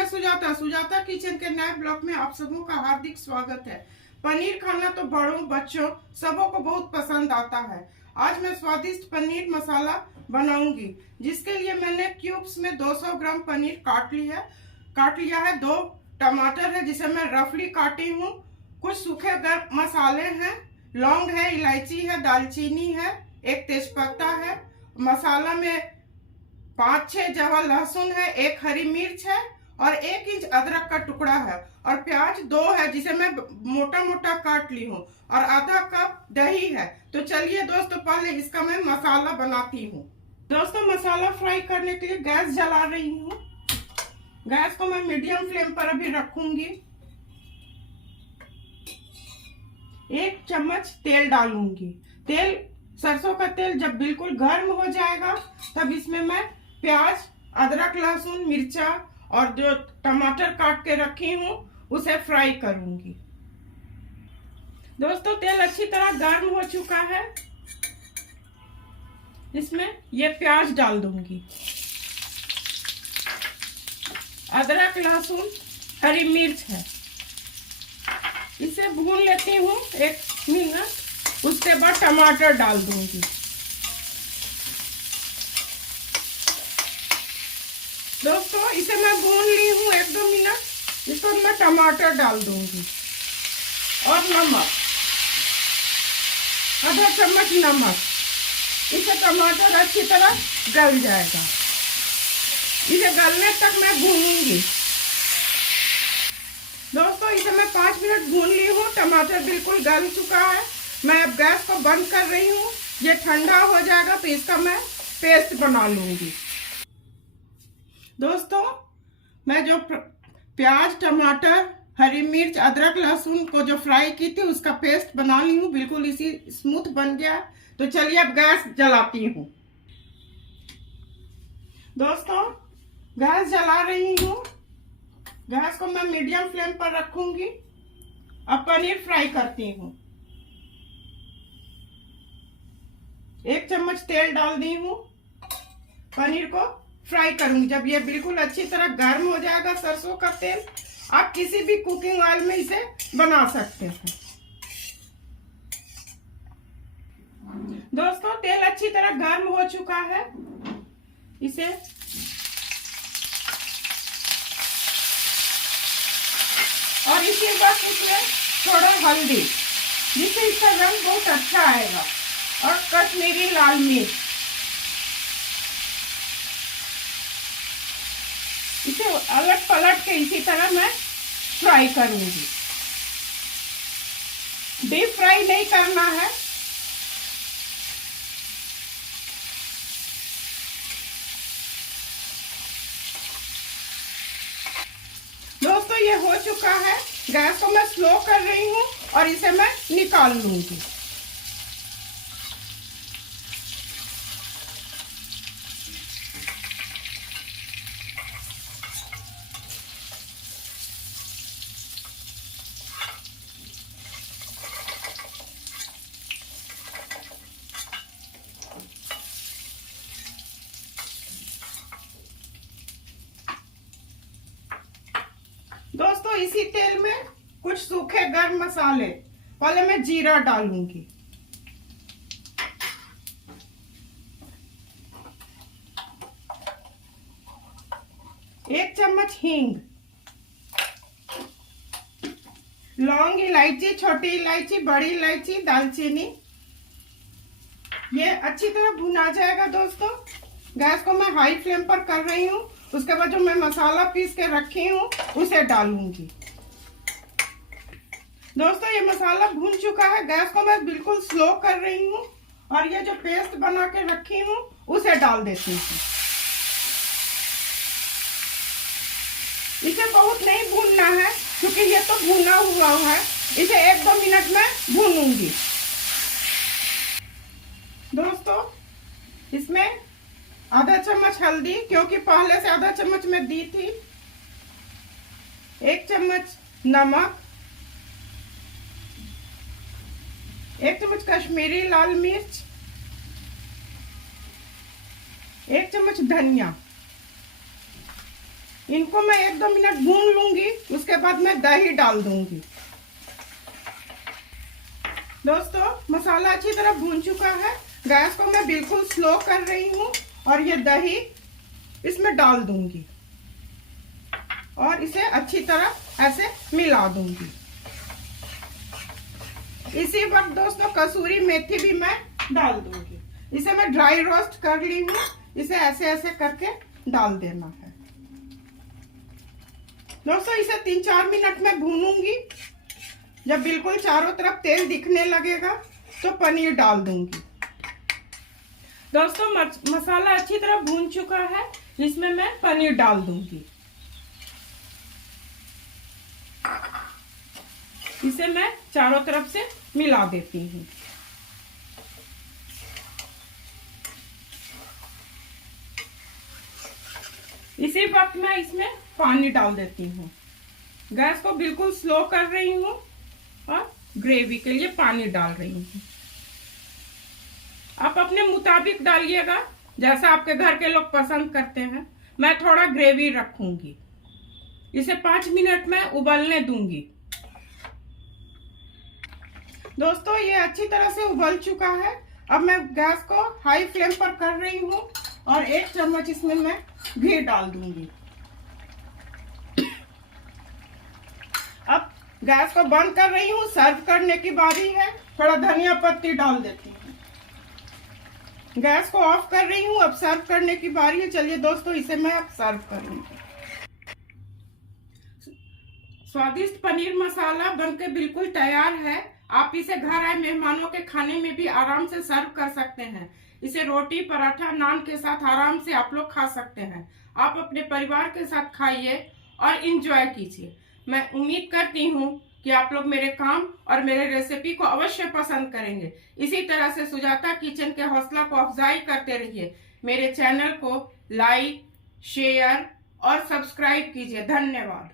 मैं सुजाता किचन के नए ब्लॉग में आप सबों का हार्दिक स्वागत है। पनीर खाना तो बड़ों बच्चों सबों को बहुत पसंद आता है। आज मैं स्वादिष्ट पनीर मसाला बनाऊंगी, जिसके लिए मैंने क्यूब्स में 200 ग्राम पनीर काट लिया है। 2 टमाटर है जिसे मैं रफली काटी हूँ। कुछ सूखे गर्म मसाले हैं, लौंग है, इलायची है, दालचीनी है, एक तेजपत्ता है। मसाला में 5-6 जवा लहसुन है, 1 हरी मिर्च है और 1 इंच अदरक का टुकड़ा है और प्याज 2 है जिसे मैं मोटा मोटा काट ली हूँ और आधा कप दही है। तो चलिए दोस्तों, पहले इसका मैं मसाला बनाती हूँ। दोस्तों, मसाला फ्राई करने के लिए गैस जला रही हूँ। गैस को मैं मीडियम फ्लेम पर अभी रखूंगी। 1 चम्मच तेल डालूंगी। सरसों का तेल जब बिल्कुल गर्म हो जाएगा तब इसमें मैं प्याज, अदरक, लहसुन, मिर्चा और जो टमाटर काट के रखी हूँ उसे फ्राई करूंगी। दोस्तों, तेल अच्छी तरह गर्म हो चुका है। इसमें ये प्याज डाल दूंगी, अदरक, लहसुन, हरी मिर्च है, इसे भून लेती हूँ 1 मिनट। उसके बाद टमाटर डाल दूंगी। दोस्तों, इसे मैं भून ली हूँ 1-2 मिनट। इसको मैं टमाटर डाल दूंगी और नमक, आधा चम्मच नमक। इसे टमाटर अच्छी तरह गल जाएगा। इसे गलने तक मैं भूनूंगी। दोस्तों, इसे मैं 5 मिनट भून ली हूँ। टमाटर बिल्कुल गल चुका है। मैं अब गैस को बंद कर रही हूँ। ये ठंडा हो जाएगा तो इसका मैं पेस्ट बना लूंगी। दोस्तों, मैं जो प्याज, टमाटर, हरी मिर्च, अदरक, लहसुन को जो फ्राई की थी उसका पेस्ट बना ली हूँ। बिल्कुल इसी स्मूथ बन गया। तो चलिए अब गैस जलाती हूँ। दोस्तों, गैस जला रही हूँ। गैस को मैं मीडियम फ्लेम पर रखूंगी। अब पनीर फ्राई करती हूँ। 1 चम्मच तेल डाल दी हूँ। पनीर को फ्राई करूंगी। जब ये बिल्कुल अच्छी तरह गर्म हो जाएगा सरसों का तेल, आप किसी भी कुकिंग ऑयल में इसे बना सकते हैं। दोस्तों, तेल अच्छी तरह गर्म हो चुका है। इसे और इसी वक्त इसमें थोड़ा हल्दी, जिससे इसका रंग बहुत अच्छा आएगा, और कश्मीरी लाल मिर्च। इसे अलट पलट के इसी तरह मैं फ्राई करूंगी। डीप फ्राई नहीं करना है। दोस्तों, ये हो चुका है। गैस को मैं स्लो कर रही हूँ और इसे मैं निकाल लूंगी। दोस्तों, इसी तेल में कुछ सूखे गर्म मसाले, पहले मैं जीरा डालूंगी, एक चम्मच हींग, लौंग, इलायची, छोटी इलायची, बड़ी इलायची, दालचीनी। ये अच्छी तरह भुना जाएगा। दोस्तों, गैस को मैं हाई फ्लेम पर कर रही हूँ। उसके बाद जो मैं मसाला पीस के रखी हूँ उसे डालूंगी। दोस्तों, ये मसाला भून चुका है। गैस को मैं बिल्कुल स्लो कर रही हूँ और ये जो पेस्ट बना के रखी हूँ उसे डाल देती हूँ। इसे बहुत नहीं भूनना है क्योंकि ये तो भुना हुआ है। इसे 1-2 मिनट में भूनूंगी। दोस्तों, इसमें आधा चम्मच हल्दी, क्योंकि पहले से आधा चम्मच में दी थी, 1 चम्मच नमक, 1 चम्मच कश्मीरी लाल मिर्च, 1 चम्मच धनिया, इनको मैं 1-2 मिनट भून लूंगी, उसके बाद मैं दही डाल दूंगी। दोस्तों मसाला अच्छी तरह भून चुका है, गैस को मैं बिल्कुल स्लो कर रही हूँ और ये दही इसमें डाल दूंगी और इसे अच्छी तरह ऐसे मिला दूंगी। इसी वक्त दोस्तों कसूरी मेथी भी मैं डाल दूंगी। इसे मैं ड्राई रोस्ट कर ली हूँ, इसे ऐसे ऐसे करके डाल देना है। दोस्तों इसे 3-4 मिनट में भूनूंगी। जब बिल्कुल चारों तरफ तेल दिखने लगेगा तो पनीर डाल दूंगी। दोस्तों मसाला अच्छी तरह भून चुका है, इसमें मैं पनीर डाल दूंगी। इसे मैं चारों तरफ से मिला देती हूँ। इसी वक्त मैं इसमें पानी डाल देती हूँ। गैस को बिल्कुल स्लो कर रही हूँ और ग्रेवी के लिए पानी डाल रही हूँ। आप अपने मुताबिक डालिएगा, जैसा आपके घर के लोग पसंद करते हैं। मैं थोड़ा ग्रेवी रखूंगी। इसे 5 मिनट में उबलने दूंगी। दोस्तों ये अच्छी तरह से उबल चुका है। अब मैं गैस को हाई फ्लेम पर कर रही हूँ और 1 चम्मच इसमें मैं घी डाल दूंगी। अब गैस को बंद कर रही हूँ, सर्व करने की बारी है। थोड़ा धनिया पत्ती डाल देती हूँ। गैस को ऑफ कर रही हूँ, अब सर्व करने की बारी है। चलिए दोस्तों इसे मैं अब सर्व करूंगी। स्वादिष्ट पनीर मसाला बनके बिल्कुल तैयार है। आप इसे घर आए मेहमानों के खाने में भी आराम से सर्व कर सकते हैं। इसे रोटी, पराठा, नान के साथ आराम से आप लोग खा सकते हैं। आप अपने परिवार के साथ खाइए और इंजॉय कीजिए। मैं उम्मीद करती हूँ कि आप लोग मेरे काम और मेरे रेसिपी को अवश्य पसंद करेंगे। इसी तरह से सुजाता किचन के हौसला को अफजाई करते रहिए। मेरे चैनल को लाइक, शेयर और सब्सक्राइब कीजिए। धन्यवाद।